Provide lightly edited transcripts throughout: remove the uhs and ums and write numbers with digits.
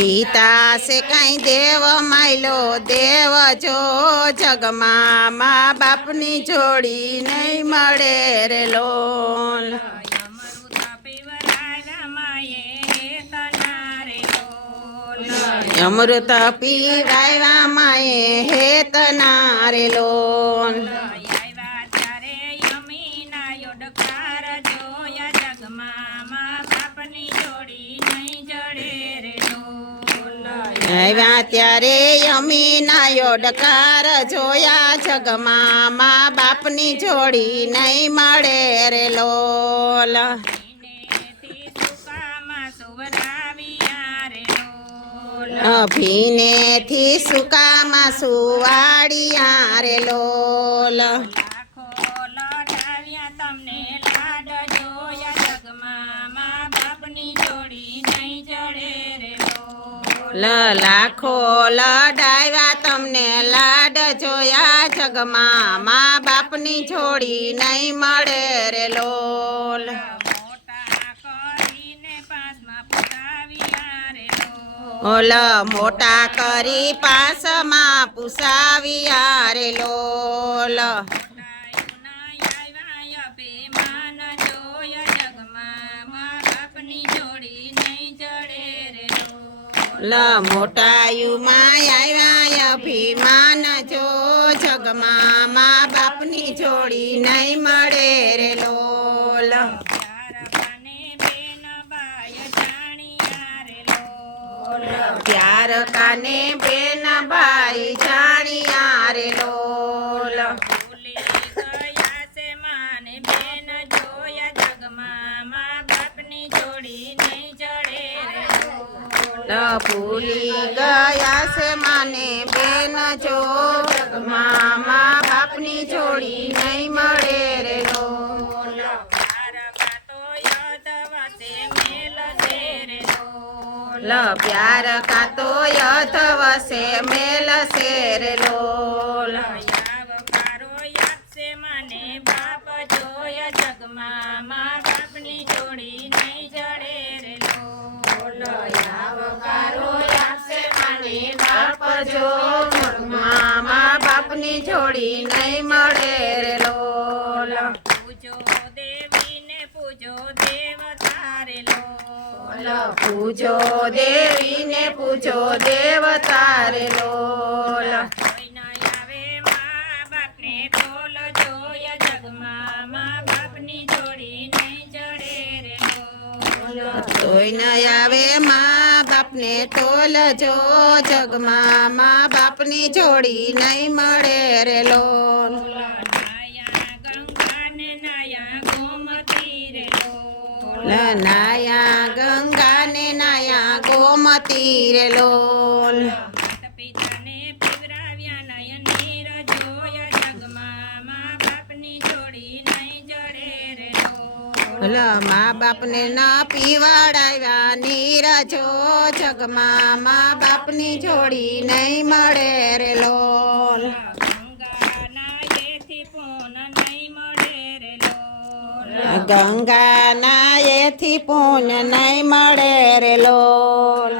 પિતા છે કઈ દેવ માયલો દેવ જો જગમાં મા બાપની જોડી નહીં મળે રે લોલ અમૃત પીવાય માએ હેતના રે લોલ આવ્યા ત્યારે યમીના યોડકાર જોયા જગમાં મા બાપની જોડી નહીં મળે રે લોલ ભીનેથી સુકામાં સુવાડિયા રે લોલ લાખો લડાવ્યા તમને લાડ જોયા જગમાં મા બાપની જોડી નહીં મળે રે લોલ ઓલ મોટા કરી પાસમાં પુસાવ્યા રે લોલ મોટાયુમાં આવ્યા અભિમાન જો જગમાં મા બાપની જોડી નહીં મળે રે લોલ પ્યાર કાને બેન ભાઈ જાણિયા રે લોલ ભૂલી ગયા છે માને બેન જો જગમાં મા બાપની જોડી નહીં મળે રે લોલ પ્યાર કાતો યથ વસે મેલ છે રે લોલ જો મા બાપની જોડી નહીં મળે રે લોલ પૂજો દેવીને પૂજો દેવતા રે લોલ પૂજો દેવીને પૂજો દેવતા રે લોલ કોઈ ન આવે મા બાપને તોલ જો જગમાં મા બાપની જોડી નહીં મળે રે લોલ નાયા ગંગા ને નાયા ગોમતી રે લોલ મા બાપને ના પીવાડાવ્યા નીર જો જગમાં મા બાપની જોડી નહીં મળે રે લોલ ગંગા એથી પૂન નહીં મળે રે લોલ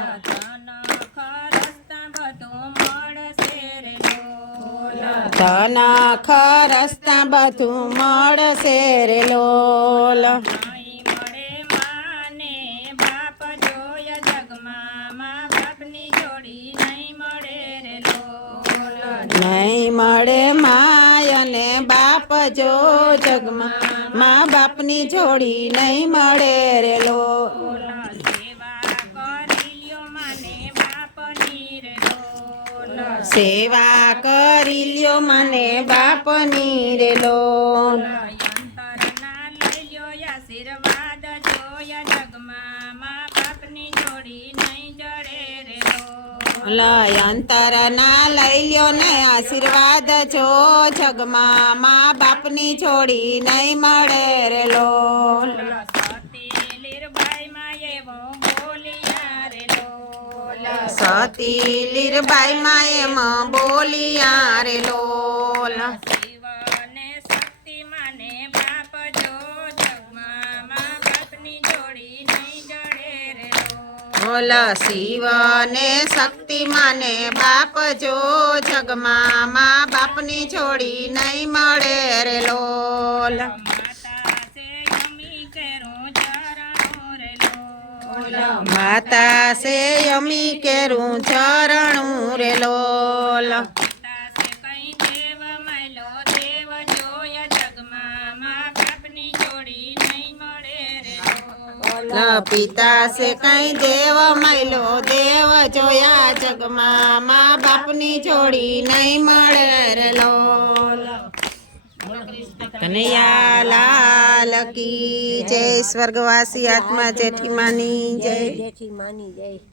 ધન ખરસતા બધું મળશે રે લોલ નહીં મળે માયને બાપ જો જગમાં મા બાપની જોડી નહીં મળે રે લોલ સેવા કરી લ્યો મને બાપની રે લોલ અંતર ના લઈ લ્યો ને આશીર્વાદ જો જગમાં મા બાપની જોડી નહીં મળે રે લોલ સતી લીરબાઈ માં એમ બોલિયા રે લોલ બોલ શિવ ને શક્તિ માને બાપ જો જગમાં મા બાપની છોડી નહીં મળે રે લોલ. માતા છે અમી કેરું ચરણું રે લોલ. પિતા છે કઈ દેવ મૈલો દેવ જોયા જગમાં મા બાપની જોડી નહીં મળે રે લોલ. કનૈયા લાલ કી જય. સ્વર્ગવાસી આત્મા જેઠી માની જય.